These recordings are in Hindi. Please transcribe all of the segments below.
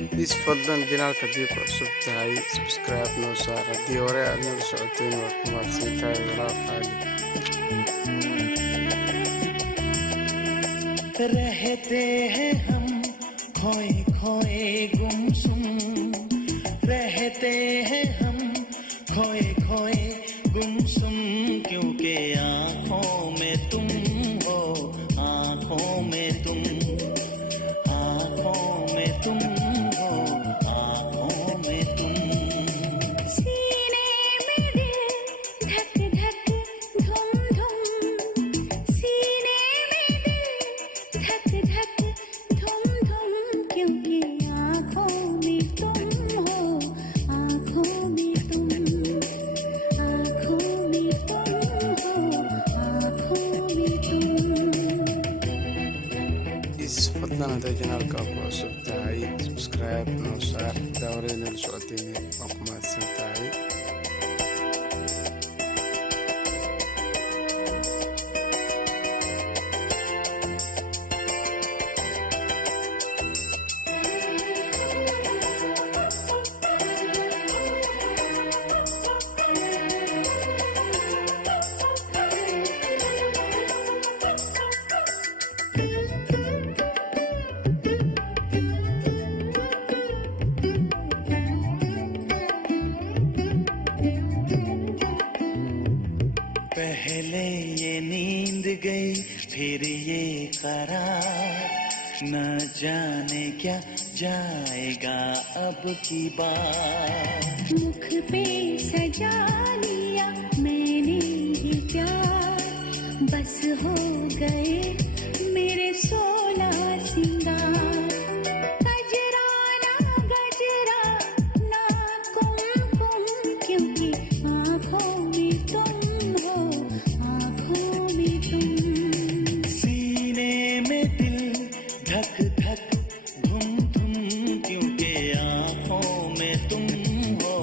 Fadlan janaalka haddii ku cusub tahay subscribe noo saar haddii hore aad nala socoteen waad ku mahadsantahay walaal qaali रहते हैं हम खोए खोए गुमसुम रहते हैं हम खोए खोए गुमसुम क्योंकि आँखों में तुम हो आँखों में तुम आँखों में तुम हो आँखों में तुम सीने में दिल धक धक धुम धुम सीने में दिल धक धक धुम धुम क्योंकि आँखों में तुम हो आँखों में तुम आँखों में तुम हो आँखों में तुम fadlan hadday janaalka ku cusub tahay subscribe noo saar haddii hore nala socoteen waad ku mahadsantahay पहले ये नींद गई फिर ये करार न जाने क्या जाएगा अब की बार मुख पे सजा लिया मैंने ही प्यार बस हो गए मेरे 16 सिंगार गजरा ना गजरा ना कुमकुम क्योंकि आँखों में तुम हो आँखों में तुम सीने में दिल धक धक धुम धुम क्योंकि आँखों में तुम हो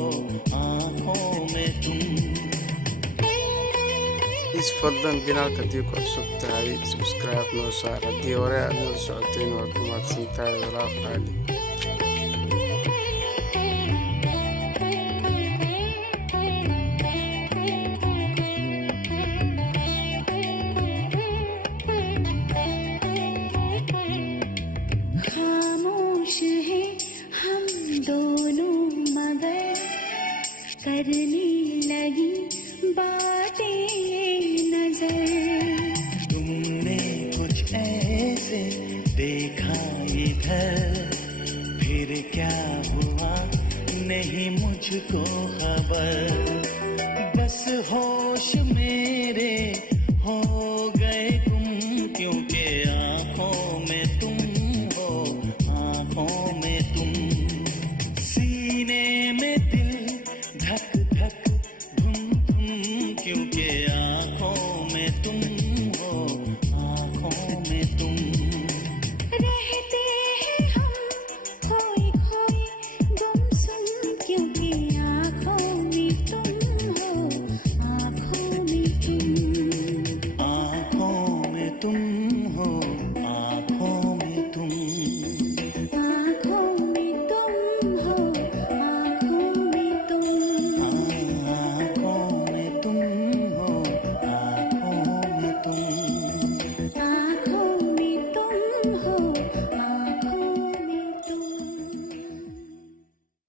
आँखों में तुम fadlan janaalka haddii ku cusub tahay subscribe noo saar haddii hore aad nala socoteen waad ku mahadsantahay walaal qaali खामोश है हम दोनों मगर करने लगी बातें नजर तुमने कुछ ऐसे देखा इधर फिर क्या हुआ नहीं मुझको खबर बस हो